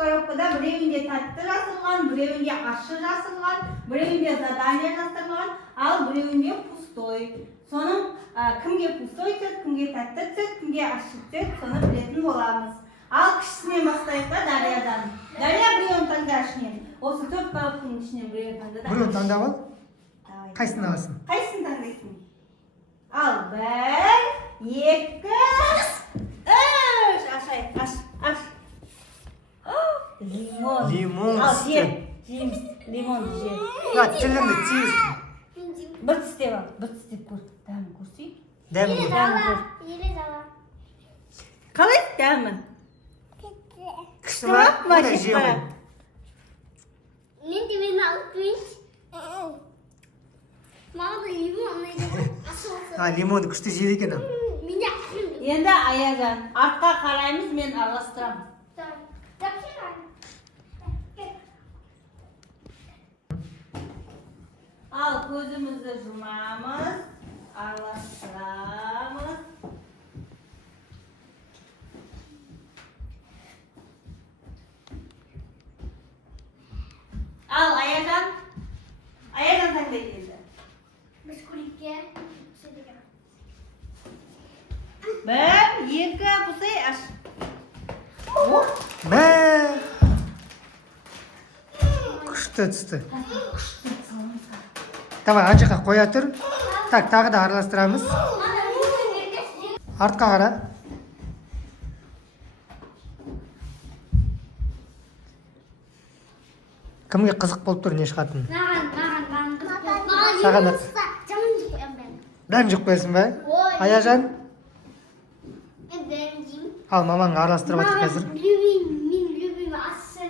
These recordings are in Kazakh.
коробкада біреуінде тәтті жасылған, біреуінде ащы жасылған, біреуінде задание жасылған, ал біреуінде пустой. Соның кімге пустой түседі, кімге тәтті түседі, кімге ащы түседі, соны білетін боламыз. Ал кішісінен бастайық та Дариядан. Дария біреуін таңда ішінен. Осы 4 коробканың ішінен біреуін таңда. Біреуін таңдап ал. Қайсысын аласың? Қайсысын таңдайсың? Ал 1, 2, 3. Ашайық, аш. Лимон. Лимон Ал түсті. жейміз. Лимон жей. Тіліңді тиіз. Бір тістеп ал, бір тістеп көр. Дәмін көрсей. Дәмін. Қалай дәмін? Күшті ма? Мұндай жей ғой. Мен де мені алып берейінші. Маған да лимон ұнайды. Лимонды күшті жейді екен. Мен де ақырым. Енді Аязан, артқа қараймыз, мен араластырамын. Ал көзімізді жұмамыз, араластырамыз. Ал Аязан таңдай келді. Біз көрейікке. 1, 2, бұсай, аш. Мә! Күшті түсті. Давай, ана жаққа қоя тұр. Так, тағы да араластырамыз. Артқа қара. Кімге қызық болып тұр, не шығатын? Маған Саған да. жаман жүйем ben. Бәрін жұқ қоясың ба? Аяжан? Мен бәрін жеймін. Ал, мамаңға араластырып атыр қазір. Мен любим асы.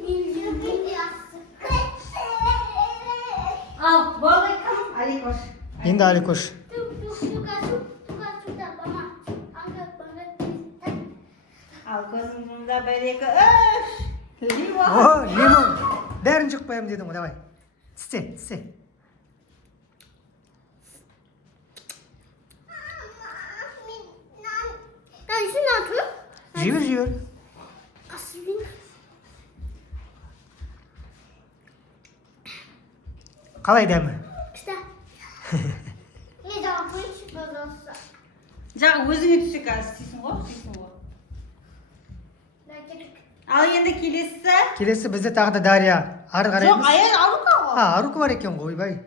Мен любим асы. Ал, болғай кім? Аликош. Енді Аликош. Ал көзімді 1, 2, 3. Лимон. О, лимон. Бәрін жұқ қоямын дедің ғой, давай. Тісте. Sen ne yapıyorsun? Жібер. Aslında. Қалай дәмі? İşte. Ne zaman koyayım pожалуйста. Жағы өзіңе түсі қазір істейсің ғой. Ал енді келесі. Келесі бізде тағы да Дария. Ары Жоқ, қараймыз. Аяз Арука ғой. Арука бар екен ғой, бай.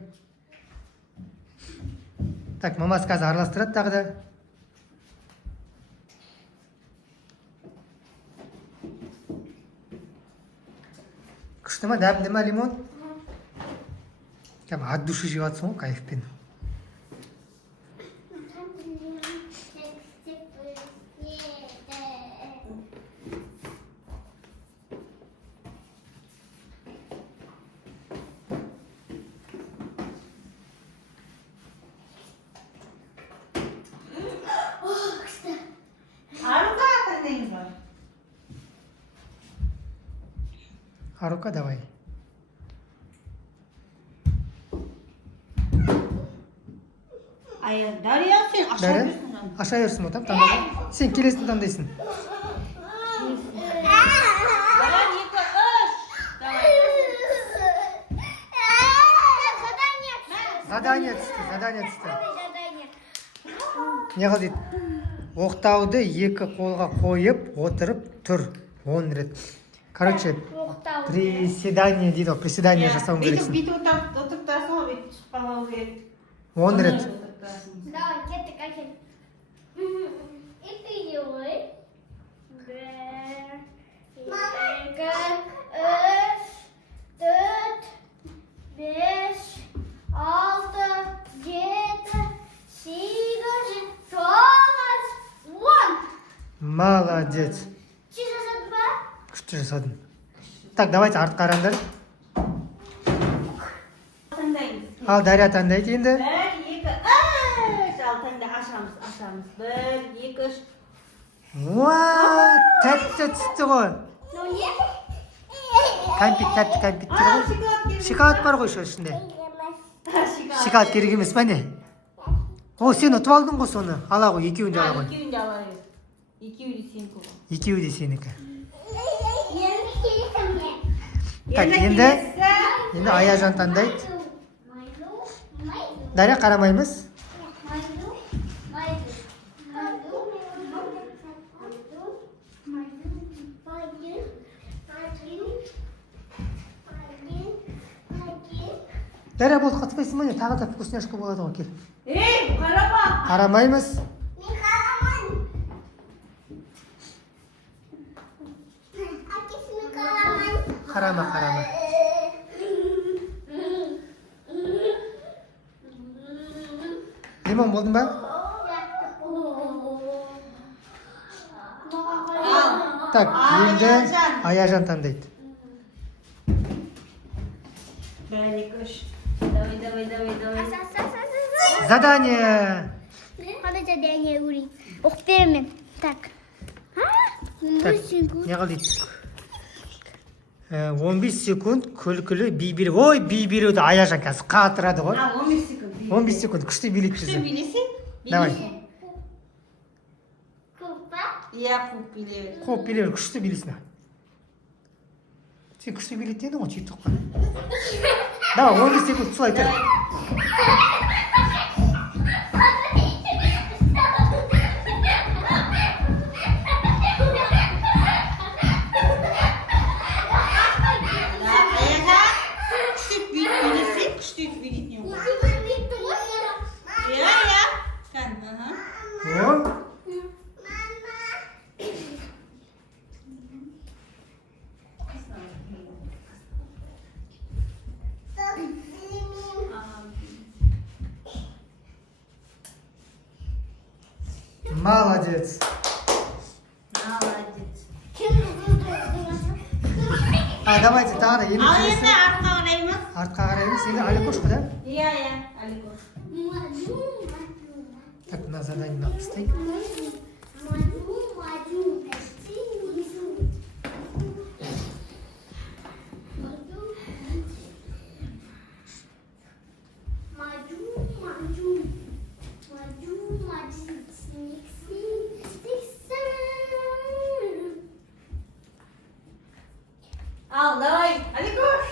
Так, мамасы қазір араластырады тағы да. Күшті ма, дәмді ма лимон? От души жеп жатсың ғой, кайфпен. Арука таңдаймыз ба? Арука, давай. Дария, сен аша Дария, берсің жаным. аша берсін отам, таңдауға. Сен келесін таңдайсың. 1, 2, 3. Давай. Задание түсті. Не қыл дейді? Оқтауды 2 қолға қойып, отырып, тұр. 10 рет. Короче, приседание дейді ғой, приседание жасауың керексің. Бүйтіп отырып тұрасың ғой, бүйтіп шығып қалмау керек. 10 рет. Давай, кеттік, әкел. И ты делай. 1, 2, 3, 4, 5, 6, 7, 8, 9, 10. Молодец. Siz hazır mı? Күшті жасадың. Так, давайте артқа қараңдар. Таңдаймыз. Ал Дария таңдайды енді. 1, 2, 3. Ал таңда ашамыз. 1, 2, 3. Уа, тәтті түсті ғой. Ну не? Тәтті кәмпиттер ғой. Шоколад бар ғой ішінде. Шоколад керек емес па не? О, сен ұтып алдың ғой соны. Ала ғой, екеуін де ала ғой. Екеуін де ала бер. Екеуі де сенікі ғой. Екеуі де сенікі. Я Так, енді Аяжан таңдайды. Дария, қарамаймыз. Дария, болды, қатыспайсың ба не? Тағы да вкусняшка болады ғой, кел. Ей, қарама. Қарамаймыз. Қарама. Лимон болдың ба? Так, енді Аяжан таңдайды. Давай. Задание. Қандай задание өрейін? Оқып беремін. Так. Так, не қыл дейді? 15 секунд күлкілі би билеу. Ой, би билеуді Аяжан қазір қатырады ғой. 15 секунд. 15 секунд күшті билейді Күшті бізді. билесең? Давай. Көп па? Иә, қуып биле. Қоп билер, күшті билейсің. Сен күшті билейді дедің ғой, сөйтіп қана. Давай, 15 секунд солай тұр. Күштік билесең, күштік билейтін ғой. Иә. Кән, О, молодец. Молодец. Давайте тағы да енді Ал келесі. енді артқа қараймыз. Артқа қараймыз. Енді Аликошқа да? Иә, Аликош. Так, мына заданиені алып тастайық. Ал, давай, Аликош.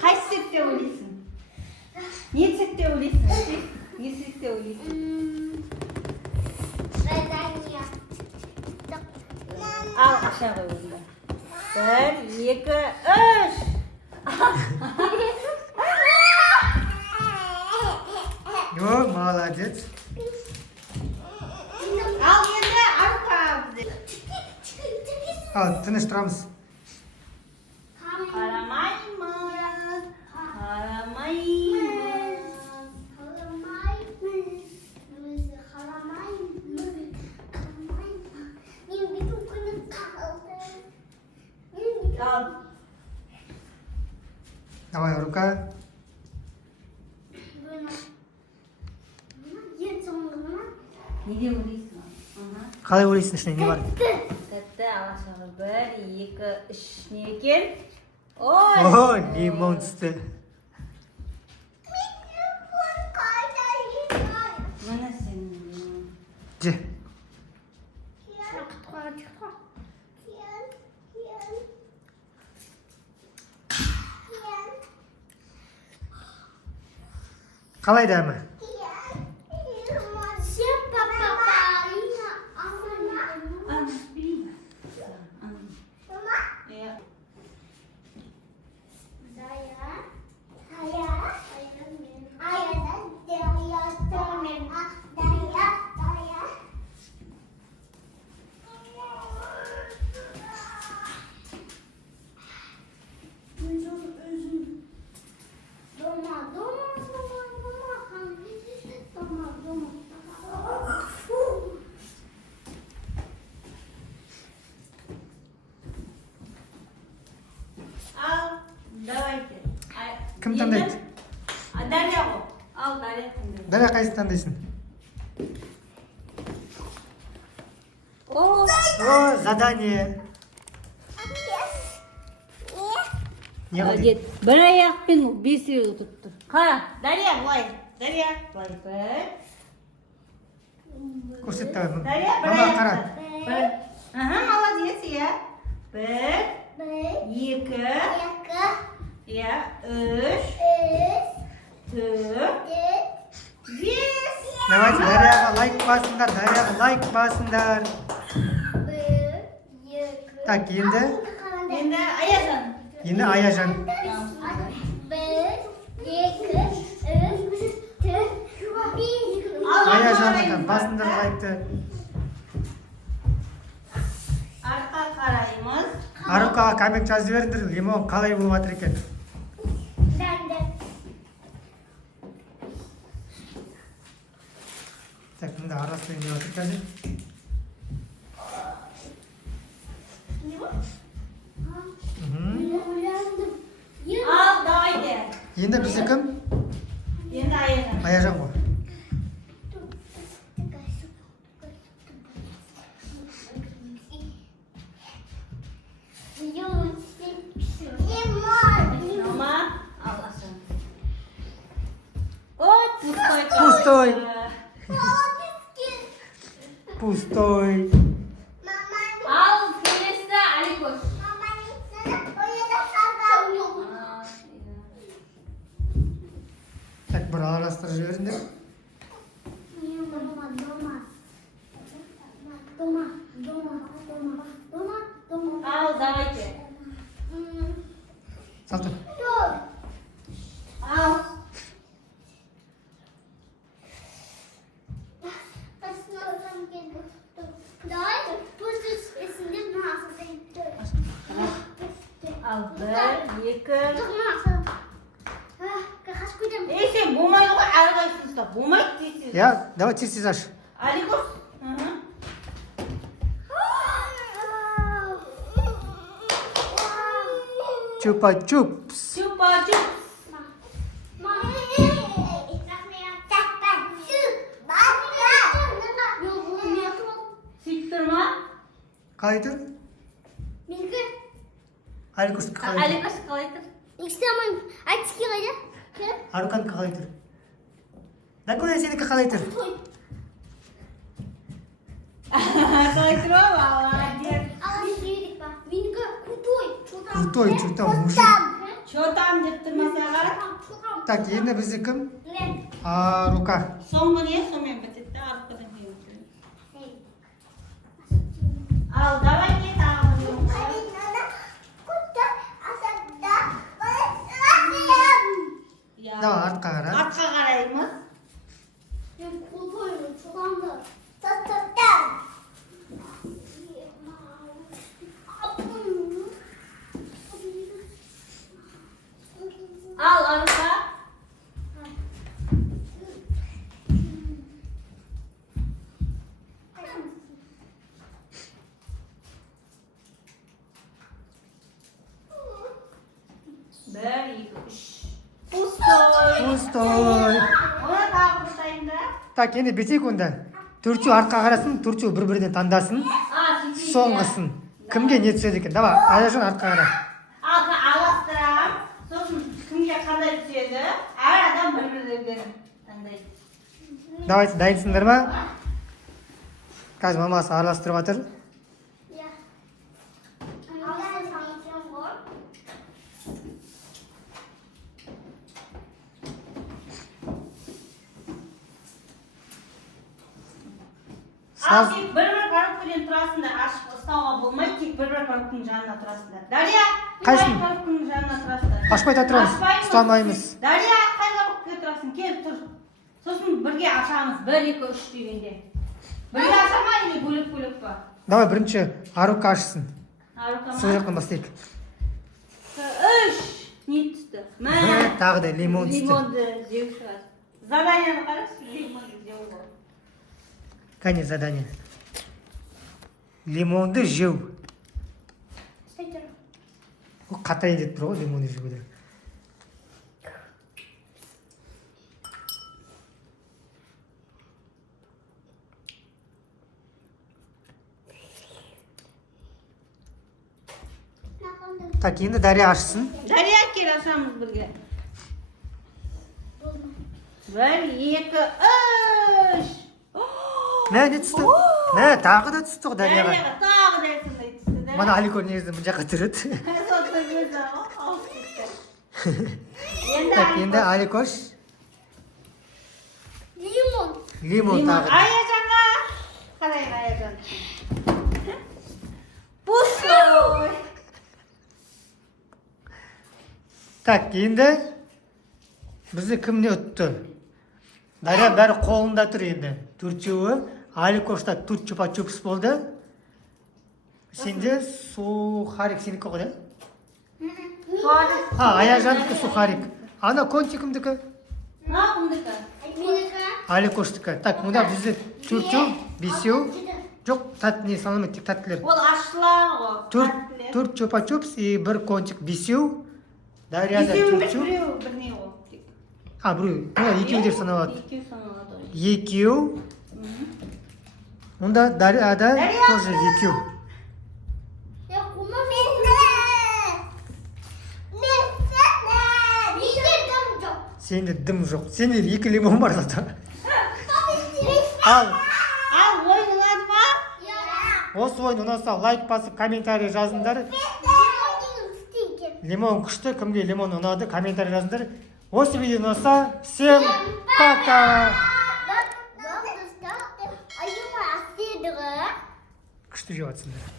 Қай цветте ойлайсың? Не цветте ойлайсың? Не цветте ойлайсың? Ал, ақша қой өзіңді. 1, 2, 3. О, молодец. Ал, енді арқа бізде. Ал, тыныш тұрамыз. Қарамаймыз. Ал, Давай, рука. неге ойлайсың? Қалай ойлайсың, ішінде не бар? Тәтті алашағы 1, 2, 3 не екен? Ой! О, лимон түсті. Міне сенің. Же. Қалай дәмі? Кім таңдайды? Дарья ғой. Ал, Дарья таңдайды. Дария, қайсысын таңдайсың? О, задание. Не қылды? Бір аяқпен бесеуі тұр. Қара, Дарья, былай. Дарья, былай. Көрсет давай. Дарья, бір Мама аяқты. қара. Бір. Аха, молодец, иә. Бір, екі, иә, үш, төрт, бес. Давайте Дарьяға лайк басыңдар, Дарьяға лайк басыңдар. Так, енді Енді Аяжан. Аяжан. Аяжан басыңдар лайкты. Артқа қараймыз. Арукаға коммент жазып жіберіңдер, лимон қалай болып жатыр екен. Так, мында араластырайын деп жатыр қазір. Ал, давайте. Енді бізді кім? Енді Аяжан. Аяжан ғой. Мама, аласың. Ой, пустой. Пустой. Пустой. Ал, келесі Аликош. Так, бір араластырып жіберіңдер. Ал, давайте. Салты. Ал. Ал, бір, екі. Ей, сен болмайды ғой, әрқайсысын ұстап. Болмайды дейсіз. Я, давай тез-тез аш. Аликош. Мхм. Чупа-чупс. Чупа-чупс. Сөйтіп тұр ма? Қалай тұр? Аликошты қалай тұр? Аликош қалай тұр? Аруканікі қалай тұр? Накоя сенікі қалай тұр? Қалай тұр ма? Молодец. Крутой, что-то мужик. Чо там деп тұрмаса қара? Так, енді бізді кім? Арука. Соңғы не? Сонымен бітеді да, арқадан кейін өтеді. Ал, давай не тағы бір иә. Давай, артқа қара. Артқа қараймыз. Ал, Арука. Бір, екі, үш. Пустой. Пустой. Оны тағы бұртайын да. Так, енді бетек онда. Төртеу артқа қарасын, төртеу бір-бірден таңдасын. Сөйтейік. Соңғысын. Кімге не түседі екен? Давай, Аяжан артқа қара. Аластырам. Сосын кімге қандай түседі? Әр адам бір-бірлерден таңдайды. Давайте, дайынсыңдар ма? Қазір мамасы араластырып жатыр. Ал тек бір-бір коробкадан тұрасыңдар, ашып ұстауға болмайды, тек бір-бір коробканың жанына тұрасыңдар. Дарья, Қайсың? қай коробканың жанына тұрасыңдар? Ашпай да тұрамыз, ұстамаймыз. Дарья, қай коробкаға тұрасың? Кел, тұр. Сосын бірге ашамыз, 1, 2, 3 дегенде. Бірге аша ма, или бөлек-бөлек па? Давай, бірінші Арука ашсын. Арука ма? Сол жақтан бастайық. 3. Не түсті? Тағы да лимон түсті. Лимонды жеу шығар. Заданияны қарашы, лимонды жеу ғой. Кәне задание. Лимонды жеу. Ол қатайын деп тұр ғой лимонды жеуді. Так, енді Дарья ашсын. Дарья, кел ашамыз бірге. 1, 2, 3. Мә, не түсті? Мә, тағы да түсті ғой Дарияға. Дарияға тағы да сондай түсті да. Мана Алико негізі мына жаққа тұрады. Сонда өзі ауып кетті. Енді Так, енді Аликош Лимон. лимон тағы. Аяжанға қарайын Аяжан. Пустой. Так, енді бізді кім не ұтты? Дария бәрі қолында тұр енді. Төртеуі. Аликошта төрт чупа-чупс болды. Сенде сухарик сенікі ғой, да? Аяжандікі сухарик. Ана кончик кімдікі? Нақымдікі. Менікі. Аликоштікі. Так, мұнда бізді төртеу, бесеу. Жоқ, не саламет, тек тәттілер. Ол ашылар ғой. Төрт чупа-чупс и бір кончик. Бесеу. Дарияда Бесеу емес, төртеу. біреу бірне ғой. Біреу. Екеу деп саналады. Екеу саналады. Екеу. Онда Дарияда тоже екеу. Я қума менді. Менде дым жоқ. Сенде дым жоқ. Сенде екі лимон бар зато. Ал, Ал, ойын ұнады ма? осы ойын ұнаса лайк басып комментарий жазыңдар. Лимон күшті, кімге лимон ұнады, комментарий жазыңдар. Осы видео ұнаса, всем пока! Күшті жеп жатсыңдар.